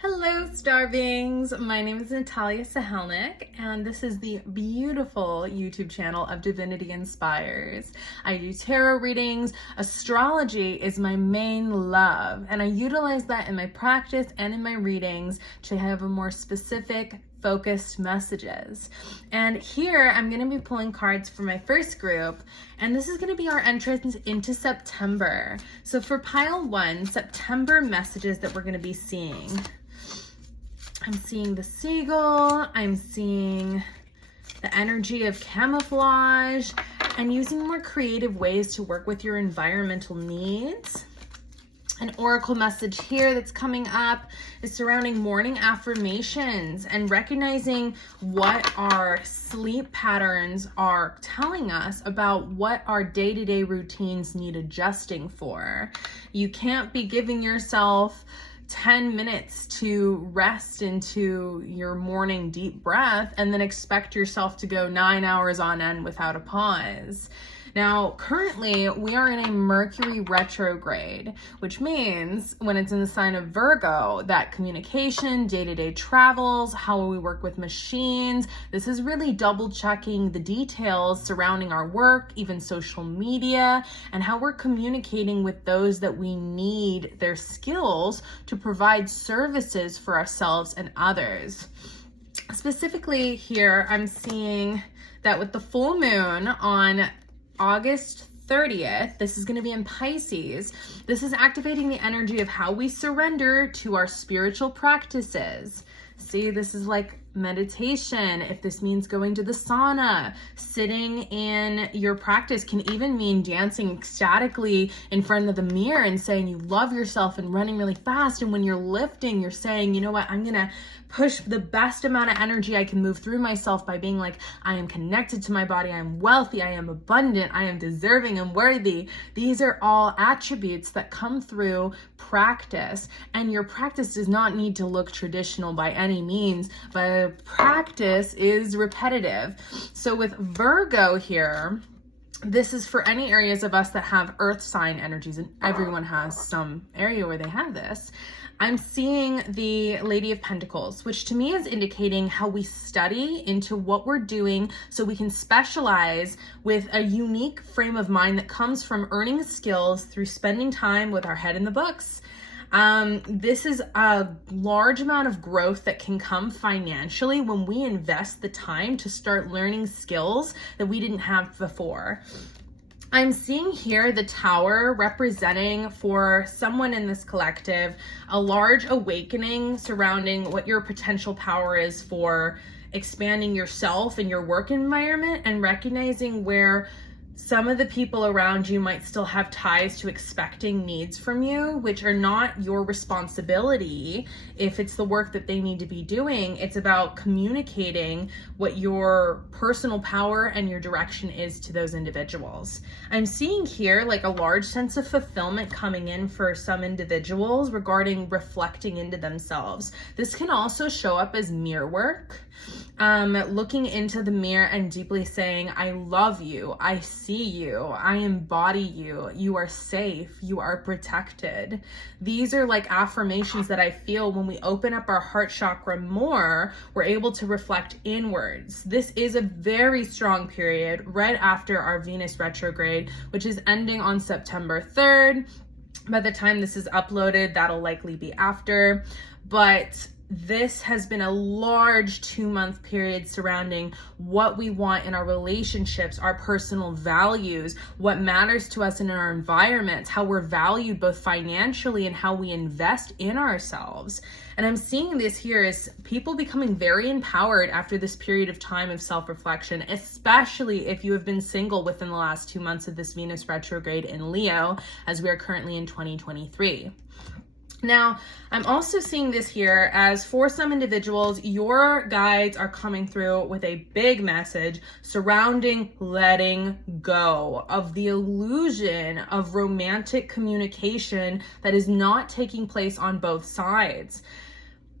Hello, Star Beings. My name is Natalia Sahelnik, and this is the beautiful YouTube channel of Divinity Inspires. I do tarot readings. Astrology is my main love, and I utilize that in my practice and in my readings to have a more specific, focused messages. And here I'm going to be pulling cards for my first group, and this is going to be our entrance into September. So for pile 1, September messages that we're going to be seeing. I'm seeing the seagull, I'm seeing the energy of camouflage, and using more creative ways to work with your environmental needs. An oracle message here that's coming up is surrounding morning affirmations and recognizing what our sleep patterns are telling us about what our day-to-day routines need adjusting for. You can't be giving yourself 10 minutes to rest into your morning deep breath and then expect yourself to go 9 hours on end without a pause. Now, currently, we are in a Mercury retrograde, which means when it's in the sign of Virgo, that communication, day-to-day travels, how we work with machines, this is really double checking the details surrounding our work, even social media, and how we're communicating with those that we need their skills to provide services for ourselves and others. Specifically here, I'm seeing that with the full moon on August 30th, this is going to be in Pisces. This is activating the energy of how we surrender to our spiritual practices. See, this is like meditation. If this means going to the sauna, sitting in your practice can even mean dancing ecstatically in front of the mirror and saying you love yourself and running really fast. And when you're lifting, you're saying, you know what, I'm going to push the best amount of energy I can move through myself by being like, I am connected to my body, I am wealthy, I am abundant, I am deserving and worthy. These are all attributes that come through practice, and your practice does not need to look traditional by any means, but practice is repetitive. So with Virgo here, this is for any areas of us that have earth sign energies, and everyone has some area where they have this. I'm seeing the Lady of Pentacles, which to me is indicating how we study into what we're doing so we can specialize with a unique frame of mind that comes from earning skills through spending time with our head in the books. This is a large amount of growth that can come financially when we invest the time to start learning skills that we didn't have before. I'm seeing here the Tower representing for someone in this collective a large awakening surrounding what your potential power is for expanding yourself and your work environment, and recognizing where some of the people around you might still have ties to expecting needs from you, which are not your responsibility if it's the work that they need to be doing. It's about communicating what your personal power and your direction is to those individuals. I'm seeing here like a large sense of fulfillment coming in for some individuals regarding reflecting into themselves. This can also show up as mirror work. Looking into the mirror and deeply saying, I love you, I see you, I embody you, you are safe, you are protected. These are like affirmations that I feel when we open up our heart chakra more, we're able to reflect inwards. This is a very strong period right after our Venus retrograde, which is ending on September 3rd. By the time this is uploaded, that'll likely be after, but this has been a large 2-month period surrounding what we want in our relationships, our personal values, what matters to us in our environments, how we're valued both financially and how we invest in ourselves. And I'm seeing this here as people becoming very empowered after this period of time of self-reflection, especially if you have been single within the last 2 months of this Venus retrograde in Leo, as we are currently in 2023. Now, I'm also seeing this here as for some individuals, your guides are coming through with a big message surrounding letting go of the illusion of romantic communication that is not taking place on both sides.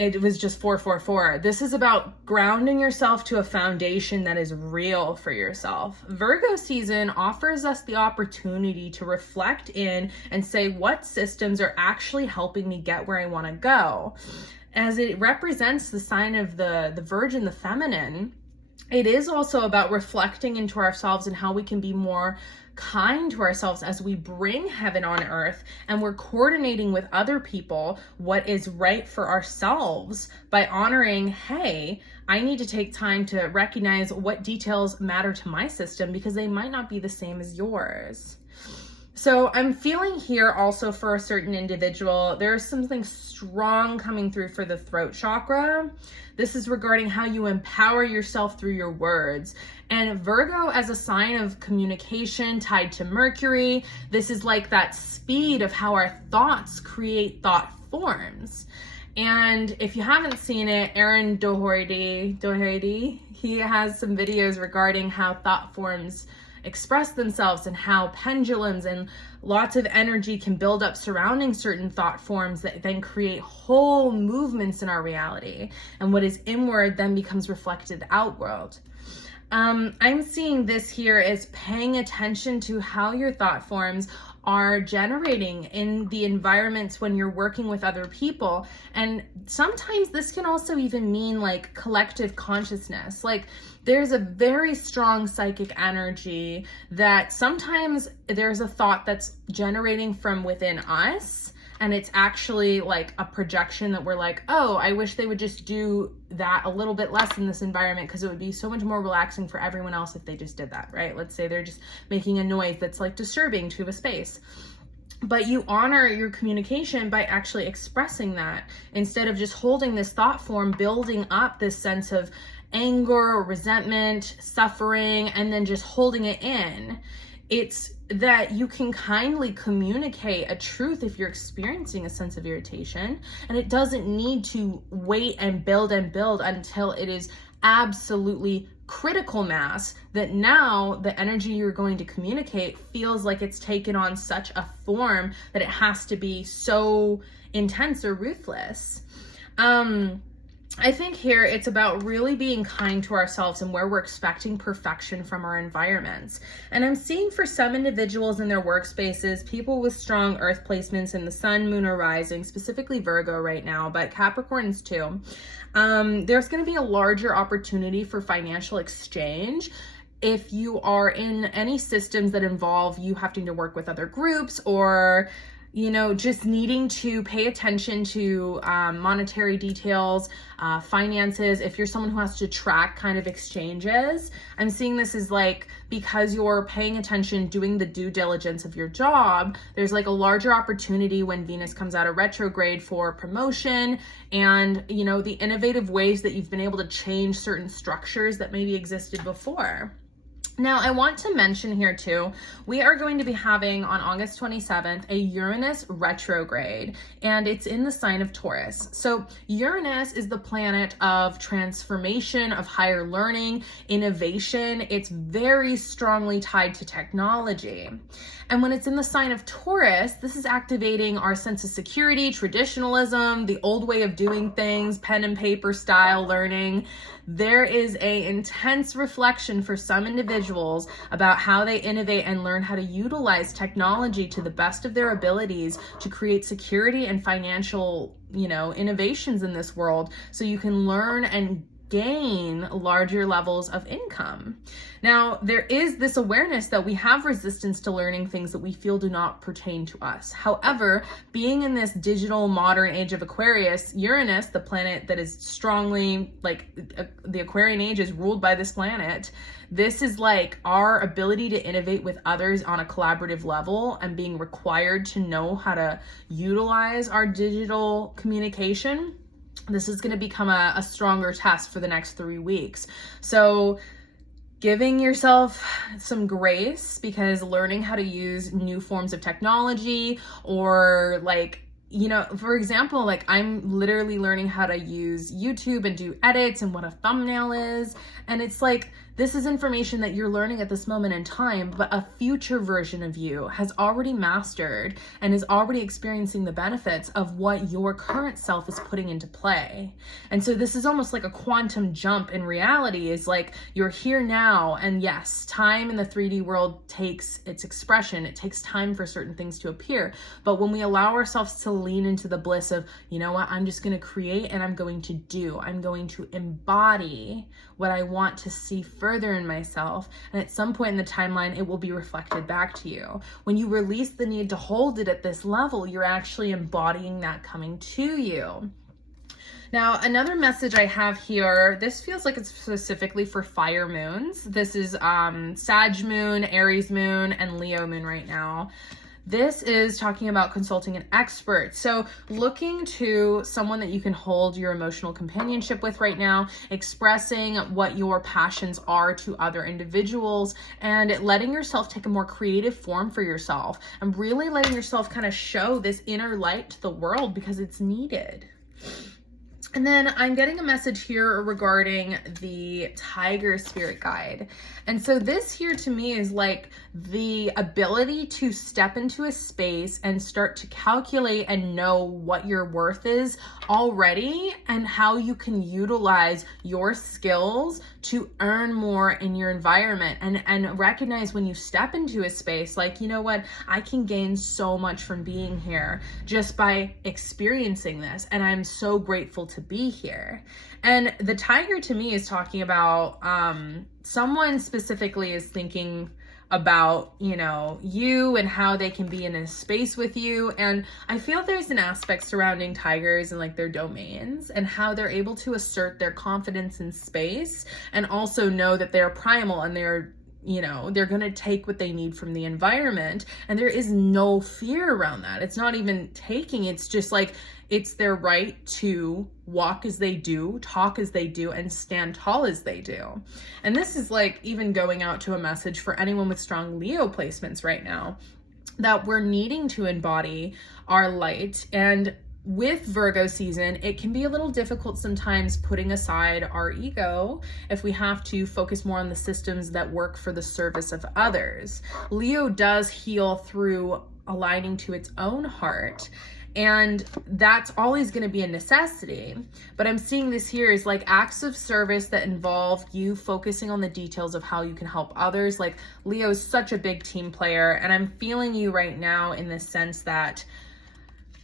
it was just 444. This is about grounding yourself to a foundation that is real for yourself. Virgo season offers us the opportunity to reflect in and say, what systems are actually helping me get where I want to go? As it represents the sign of the Virgin, the feminine, it is also about reflecting into ourselves and how we can be more kind to ourselves as we bring heaven on earth, and we're coordinating with other people what is right for ourselves by honoring, hey, I need to take time to recognize what details matter to my system because they might not be the same as yours. So I'm feeling here also for a certain individual, there's something strong coming through for the throat chakra. This is regarding how you empower yourself through your words. And Virgo as a sign of communication tied to Mercury, this is like that speed of how our thoughts create thought forms. And if you haven't seen it, Aaron Doherty, he has some videos regarding how thought forms express themselves and how pendulums and lots of energy can build up surrounding certain thought forms that then create whole movements in our reality. And what is inward then becomes reflected outward. I'm seeing this here as paying attention to how your thought forms are generating in the environments when you're working with other people. And sometimes this can also even mean like collective consciousness. Like there's a very strong psychic energy that sometimes there's a thought that's generating from within us. And it's actually like a projection that we're like, oh, I wish they would just do that a little bit less in this environment because it would be so much more relaxing for everyone else if they just did that, right? Let's say they're just making a noise that's like disturbing to a space. But you honor your communication by actually expressing that instead of just holding this thought form, building up this sense of anger or resentment, suffering, and then just holding it in. It's that you can kindly communicate a truth if you're experiencing a sense of irritation, and it doesn't need to wait and build until it is absolutely critical mass that now the energy you're going to communicate feels like it's taken on such a form that it has to be so intense or ruthless. I think here it's about really being kind to ourselves and where we're expecting perfection from our environments. And I'm seeing for some individuals in their workspaces, people with strong earth placements in the sun, moon, or rising, specifically Virgo right now, but Capricorns too. There's going to be a larger opportunity for financial exchange. If you are in any systems that involve you having to work with other groups or just needing to pay attention to monetary details, finances, if you're someone who has to track kind of exchanges, I'm seeing this as like, because you're paying attention, doing the due diligence of your job, there's like a larger opportunity when Venus comes out of retrograde for promotion and, the innovative ways that you've been able to change certain structures that maybe existed before. Now, I want to mention here too, we are going to be having on August 27th a Uranus retrograde, and it's in the sign of Taurus. So Uranus is the planet of transformation, of higher learning, innovation. It's very strongly tied to technology. And when it's in the sign of Taurus, this is activating our sense of security, traditionalism, the old way of doing things, pen and paper style learning. There is an intense reflection for some individuals about how they innovate and learn how to utilize technology to the best of their abilities to create security and financial, innovations in this world so you can learn and gain larger levels of income. Now, there is this awareness that we have resistance to learning things that we feel do not pertain to us. However, being in this digital modern age of Aquarius, Uranus, the planet that is strongly, the Aquarian age is ruled by this planet. This is like our ability to innovate with others on a collaborative level and being required to know how to utilize our digital communication. This is going to become a stronger test for the next 3 weeks. So giving yourself some grace, because learning how to use new forms of technology or for example, I'm literally learning how to use YouTube and do edits and what a thumbnail is. And it's like, This is information that you're learning at this moment in time, but a future version of you has already mastered and is already experiencing the benefits of what your current self is putting into play. And so this is almost like a quantum jump in reality, is like you're here now. And yes, time in the 3D world takes its expression. It takes time for certain things to appear. But when we allow ourselves to lean into the bliss of, you know what, I'm just going to create and I'm going to do, I'm going to embody what I want to see further in myself. And at some point in the timeline, it will be reflected back to you. When you release the need to hold it at this level, you're actually embodying that coming to you. Now, another message I have here, this feels like it's specifically for fire moons. This is Sag moon, Aries moon, and Leo moon right now. This is talking about consulting an expert. So looking to someone that you can hold your emotional companionship with right now, expressing what your passions are to other individuals, and letting yourself take a more creative form for yourself, and really letting yourself kind of show this inner light to the world because it's needed. And then I'm getting a message here regarding the Tiger Spirit Guide. And so this here to me is like the ability to step into a space and start to calculate and know what your worth is already and how you can utilize your skills to earn more in your environment, and recognize when you step into a space like, you know what, I can gain so much from being here just by experiencing this, and I'm so grateful to be here. And the tiger to me is talking about someone specifically is thinking about, you know, you and how they can be in a space with you. And I feel there's an aspect surrounding tigers and like their domains and how they're able to assert their confidence in space, and also know that they're primal and they're, you know, they're going to take what they need from the environment. And there is no fear around that. It's not even taking, it's just like, it's their right to walk as they do, talk as they do, and stand tall as they do. And this is like even going out to a message for anyone with strong Leo placements right now, that we're needing to embody our light. And with Virgo season, it can be a little difficult sometimes putting aside our ego if we have to focus more on the systems that work for the service of others. Leo does heal through aligning to its own heart, and that's always going to be a necessity. But I'm seeing this here as like acts of service that involve you focusing on the details of how you can help others. Like Leo is such a big team player, and I'm feeling you right now in the sense that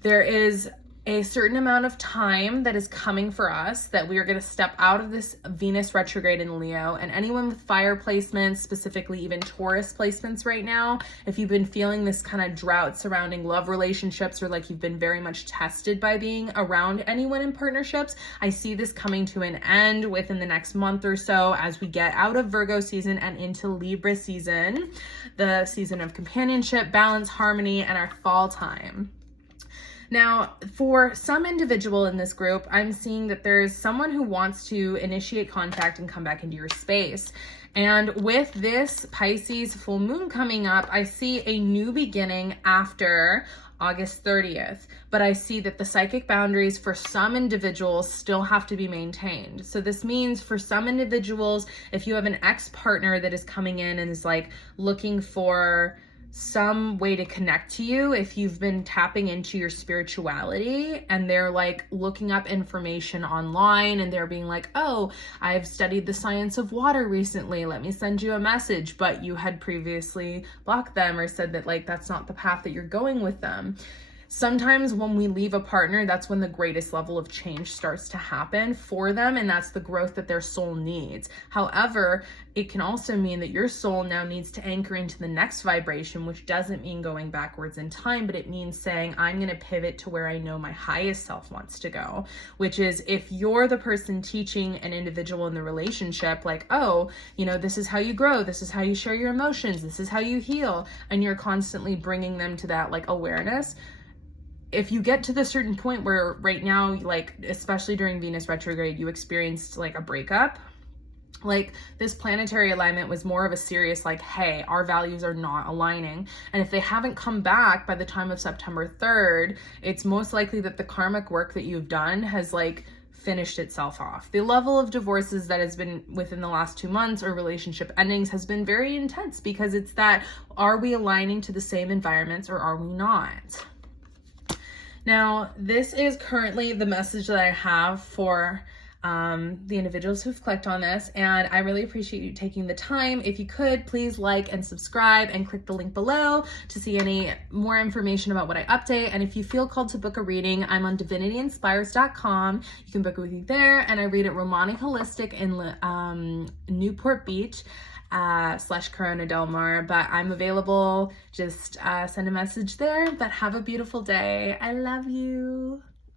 there is a certain amount of time that is coming for us, that we are going to step out of this Venus retrograde in Leo. And anyone with fire placements, specifically even Taurus placements right now, if you've been feeling this kind of drought surrounding love relationships, or like you've been very much tested by being around anyone in partnerships, I see this coming to an end within the next month or so as we get out of Virgo season and into Libra season, the season of companionship, balance, harmony, and our fall time. Now, for some individual in this group, I'm seeing that there's someone who wants to initiate contact and come back into your space. And with this Pisces full moon coming up, I see a new beginning after August 30th, but I see that the psychic boundaries for some individuals still have to be maintained. So this means for some individuals, if you have an ex-partner that is coming in and is like looking for some way to connect to you, if you've been tapping into your spirituality and they're like looking up information online and they're being like, oh, I've studied the science of water recently, let me send you a message, but you had previously blocked them or said that like that's not the path that you're going with them. Sometimes when we leave a partner, that's when the greatest level of change starts to happen for them, and that's the growth that their soul needs. However, it can also mean that your soul now needs to anchor into the next vibration, which doesn't mean going backwards in time, but it means saying, I'm going to pivot to where I know my highest self wants to go, which is if you're the person teaching an individual in the relationship, like, oh, you know, this is how you grow, this is how you share your emotions, this is how you heal, and you're constantly bringing them to that like awareness. If you get to the certain point where right now, like, especially during Venus retrograde, you experienced like a breakup, like this planetary alignment was more of a serious, like, hey, our values are not aligning. And if they haven't come back by the time of September 3rd, it's most likely that the karmic work that you've done has like finished itself off. The level of divorces that has been within the last 2 months or relationship endings has been very intense, because it's that, are we aligning to the same environments or are we not? Now, this is currently the message that I have for the individuals who've clicked on this, and I really appreciate you taking the time. If you could, please like and subscribe and click the link below to see any more information about what I update. And if you feel called to book a reading, I'm on divinityinspires.com. You can book a reading there, and I read at Romani Holistic in Newport Beach / Corona Del Mar, but I'm available. Just send a message there. But have a beautiful day. I love you.